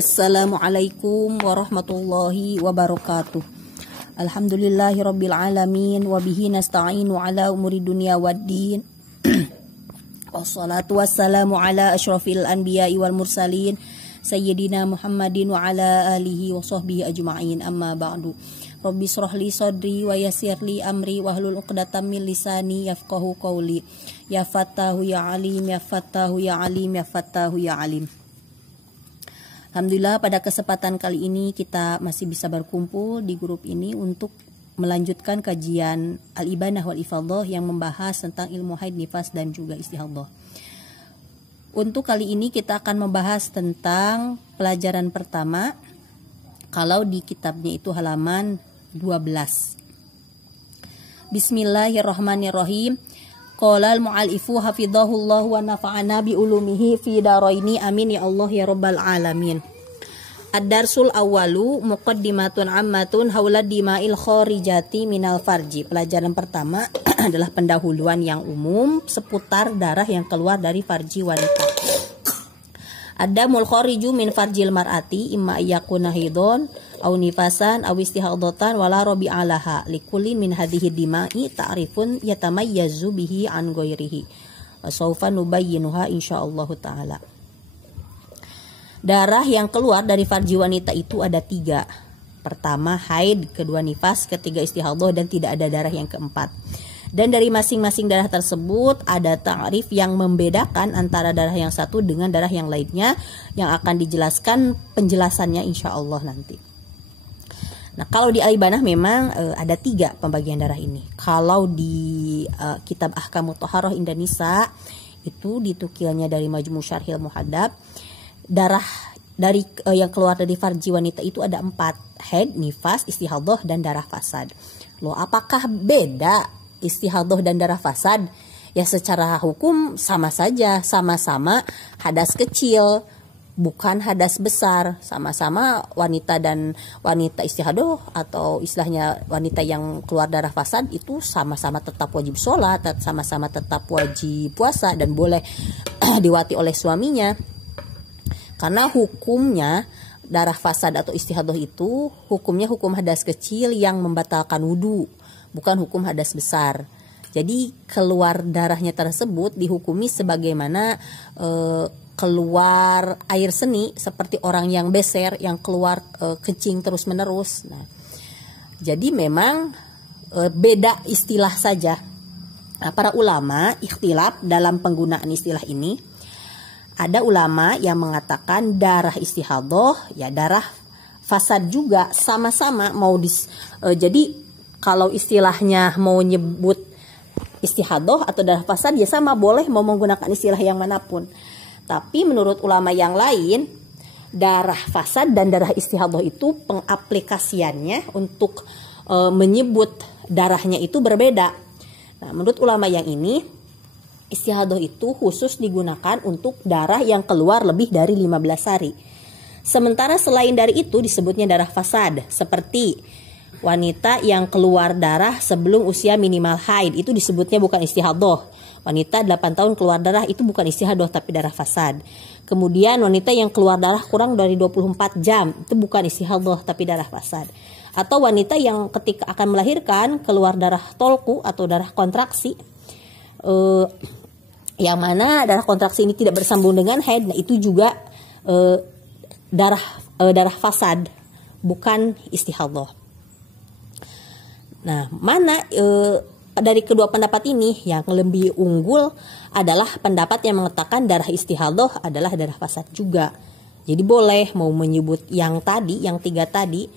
Assalamualaikum warahmatullahi wabarakatuh. Alhamdulillahirabbil alamin wa bihi nasta'inu ala umuri dunya waddin. Wassalatu wassalamu ala asyrafil anbiya'i wal mursalin sayyidina Muhammadin wa ala alihi wa sahbihi ajma'in. Amma ba'du. Rabbi shrah li sadri wa yassir li amri wahlul 'uqdatam min lisani yafqahu qawli. Ya Fattahu ya Alim, ya Fattahu ya Alim, ya Fattahu ya Alim. Alhamdulillah pada kesempatan kali ini kita masih bisa berkumpul di grup ini untuk melanjutkan kajian Al-Ibanah wal Ifadhah yang membahas tentang ilmu haid, nifas dan juga istihadhah. Untuk kali ini kita akan membahas tentang pelajaran pertama. Kalau di kitabnya itu halaman 12. Bismillahirrahmanirrahim. Qala al-mu'allifu hafidhahullah wa nafa'ana bi ulumihi fi daraini amin ya Allah ya rabbal alamin. Ad-darsul awwalu muqaddimatun ammatun haula dima'il kharijati minal farji. Pelajaran pertama adalah pendahuluan yang umum seputar darah yang keluar dari farji wanita. Ad-damul khariju min farjil mar'ati imma yakuna hidon aw nifasan aw istihadatan wala rabi'a laha likulli min hadhihi dima'i ta'rifun yatamayyazu bihi an ghairihi wa sawfa nubayyinuha insyaallah taala. Darah yang keluar dari farji wanita itu ada 3. Pertama haid, kedua nifas, ketiga istihadhah dan tidak ada darah yang keempat. Dan dari masing-masing darah tersebut ada ta'rif yang membedakan antara darah yang satu dengan darah yang lainnya yang akan dijelaskan penjelasannya insyaallah nanti. Nah, kalau di Al-Ibanah memang ada 3 pembagian darah ini. Kalau di kitab Ahkamut Thaharah Indonesia itu ditukilnya dari Majmu' Syarhil Muhadzab, darah dari yang keluar dari farji wanita itu ada 4, haid, nifas, istihadhah dan darah fasad. Loh, apakah beda istihadhah dan darah fasad? Ya secara hukum sama saja, sama-sama hadas kecil, bukan hadas besar. Sama-sama wanita dan wanita istihadhah atau istilahnya wanita yang keluar darah fasad itu sama-sama tetap wajib sholat, sama-sama tetap wajib puasa dan boleh diwati oleh suaminya. Karena hukumnya darah fasad atau istihadhah itu hukumnya hukum hadas kecil yang membatalkan wudu, bukan hukum hadas besar. Jadi keluar darahnya tersebut dihukumi sebagaimana keluar air seni, seperti orang yang beser yang keluar kencing terus menerus. Nah, jadi memang beda istilah saja. Nah, para ulama ikhtilaf dalam penggunaan istilah ini. Ada ulama yang mengatakan darah istihadhah ya darah fasad juga sama-sama mau jadi kalau istilahnya mau nyebut istihadhah atau darah fasad ya sama, boleh mau menggunakan istilah yang manapun. Tapi menurut ulama yang lain, darah fasad dan darah istihadhah itu pengaplikasiannya untuk menyebut darahnya itu berbeda. Nah, menurut ulama yang ini, istihadhah itu khusus digunakan untuk darah yang keluar lebih dari 15 hari. Sementara selain dari itu disebutnya darah fasad, seperti wanita yang keluar darah sebelum usia minimal haid, itu disebutnya bukan istihadhah. Wanita 8 tahun keluar darah itu bukan istihadhah tapi darah fasad. Kemudian wanita yang keluar darah kurang dari 24 jam itu bukan istihadhah tapi darah fasad. Atau wanita yang ketika akan melahirkan keluar darah tolku atau darah kontraksi, yang mana darah kontraksi ini tidak bersambung dengan haid, nah itu juga darah fasad, bukan istihadhah. Nah, mana dari kedua pendapat ini yang lebih unggul adalah pendapat yang mengatakan darah istihadhah adalah darah fasad juga. Jadi boleh mau menyebut yang tadi, yang 3 tadi,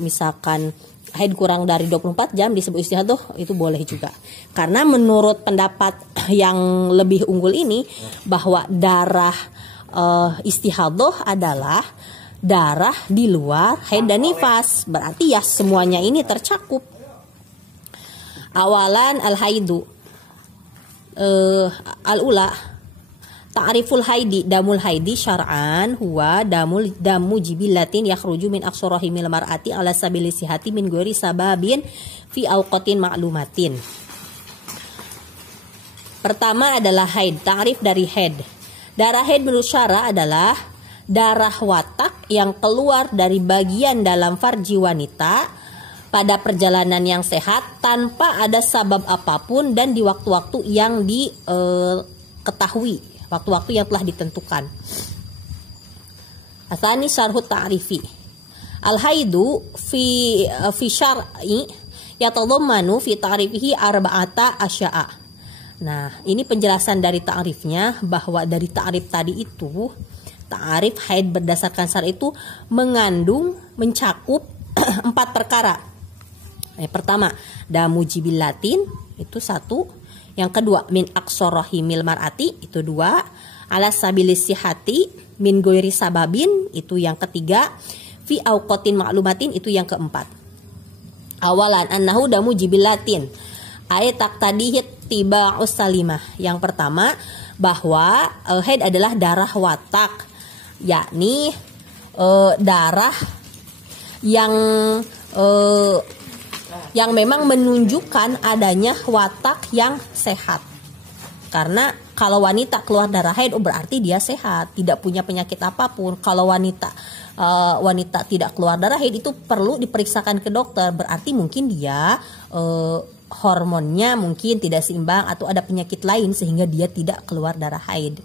misalkan haid kurang dari 24 jam disebut istihadhah, itu boleh juga. Karena menurut pendapat yang lebih unggul ini bahwa darah istihadhah adalah darah di luar haid dan nifas. Berarti ya semuanya ini tercakup. Awalan al-haidu al-ula ta'riful haidi damul haidi syar'an huwa damu jibilatin yakhruju min aqsa rahimil mar'ati ala sabili sihati min ghairi sababin fi awqatin ma'lumatin. Pertama adalah haid, ta'rif dari haid. Darah haid menurut syara adalah darah watak yang keluar dari bagian dalam farji wanita pada perjalanan yang sehat tanpa ada sabab apapun dan di waktu-waktu yang diketahui, waktu-waktu yang telah ditentukan. Atsani syarhu ta'rifi. Al-haidu fi syar'i yatadhammanu fi ta'rifihi arba'ata asya'a. Nah, ini penjelasan dari ta'rifnya, bahwa dari ta'rif tadi itu, ta'rif haid berdasarkan syara itu mencakup 4 perkara. Yang pertama, damu jibilatin, itu 1. Yang kedua, min aqsarahimil mar'ati, itu 2. Ala sabilis sihati min goiri sababin, itu yang ketiga. Fi auqatin ma'lumatin, itu yang keempat. Awalan annahu damu jibilatin ay taqtadihi tiba'us salimah. Yang pertama, bahwa haid adalah darah watak, yakni darah yang memang menunjukkan adanya watak yang sehat. Karena kalau wanita keluar darah haid, berarti dia sehat, tidak punya penyakit apapun. Kalau wanita tidak keluar darah haid, itu perlu diperiksakan ke dokter, berarti mungkin dia hormonnya mungkin tidak seimbang atau ada penyakit lain sehingga dia tidak keluar darah haid.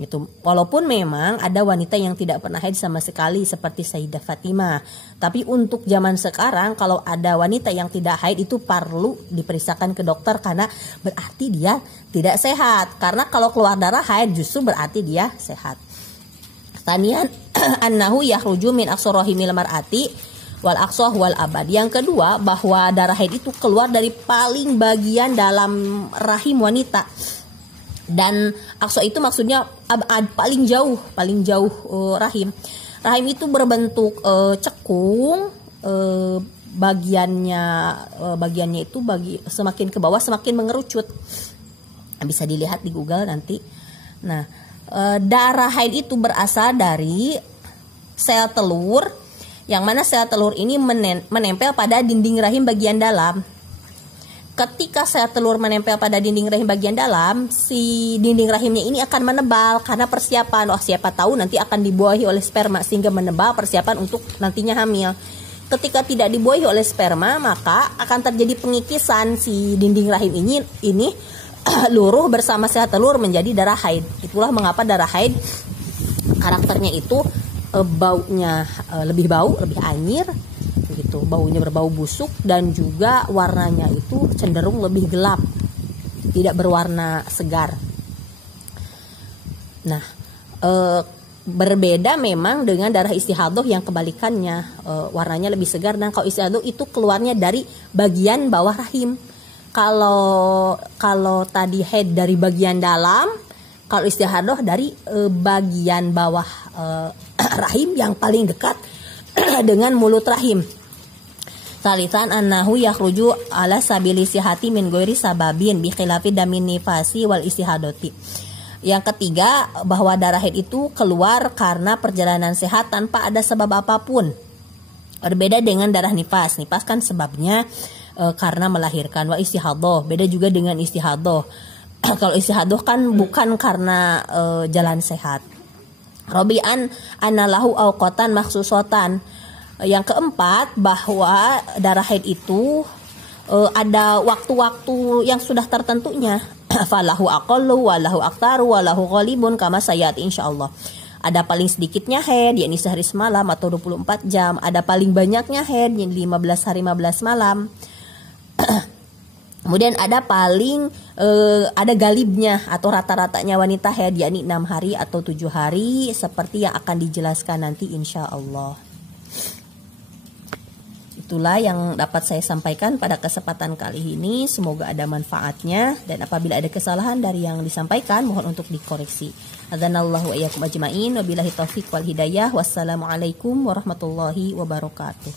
Gitu. Walaupun memang ada wanita yang tidak pernah haid sama sekali seperti Sayyidah Fatimah, tapi untuk zaman sekarang kalau ada wanita yang tidak haid itu perlu diperiksakan ke dokter karena berarti dia tidak sehat. Karena kalau keluar darah haid justru berarti dia sehat. Tanian annahu yakhruju min aqsarahimil mar'ati wal aqsah wal abad. Yang kedua, bahwa darah haid itu keluar dari paling bagian dalam rahim wanita. Dan aqsa itu maksudnya paling jauh rahim. Rahim itu berbentuk cekung, bagiannya itu semakin ke bawah semakin mengerucut. Bisa dilihat di Google nanti. Nah, darah haid itu berasal dari sel telur, yang mana sel telur ini menempel pada dinding rahim bagian dalam. Ketika sel telur menempel pada dinding rahim bagian dalam, si dinding rahimnya ini akan menebal karena persiapan. Siapa tahu nanti akan dibuahi oleh sperma sehingga menebal persiapan untuk nantinya hamil. Ketika tidak dibuahi oleh sperma, maka akan terjadi pengikisan si dinding rahim ini luruh bersama sel telur menjadi darah haid. Itulah mengapa darah haid karakternya itu baunya lebih anyir gitu, baunya berbau busuk, dan juga warnanya itu cenderung lebih gelap, tidak berwarna segar. Nah, berbeda memang dengan darah istihadah yang kebalikannya, warnanya lebih segar, dan kalau istihadah itu keluarnya dari bagian bawah rahim. Kalau tadi haid dari bagian dalam, kalau istihadah dari bagian bawah rahim yang paling dekat dengan mulut rahim. Salisan annahu yakhruju ala sabili sihati min ghairi sababin bi khilafi damin nifasi wal istihadati. Yang ketiga, bahwa darah haid itu keluar karena perjalanan sehat tanpa ada sebab apapun. Berbeda dengan darah nifas. Nifas kan sebabnya karena melahirkan. Wa istihadah, beda juga dengan istihadah. Kalau istihadah kan bukan karena jalan sehat. Rabi'an anallahu awqatan makhsusatan. Yang keempat, bahwa darah haid itu ada waktu-waktu yang sudah tertentunya. Falahu aqallu walahu aktaru walahu ghalibun kama sayat insyaallah. Ada paling sedikitnya haid, yakni sehari semalam atau 24 jam. Ada paling banyaknya haid, yakni 15 hari 15 malam. Kemudian ada ada galibnya atau rata-ratanya wanita haid, yakni 6 hari atau 7 hari, seperti yang akan dijelaskan nanti insya Allah. Itulah yang dapat saya sampaikan pada kesempatan kali ini. Semoga ada manfaatnya, dan apabila ada kesalahan dari yang disampaikan mohon untuk dikoreksi. Adzanallahu wa iyyakum ajmain. Wabillahi taufiq wal hidayah. Wassalamualaikum warahmatullahi wabarakatuh.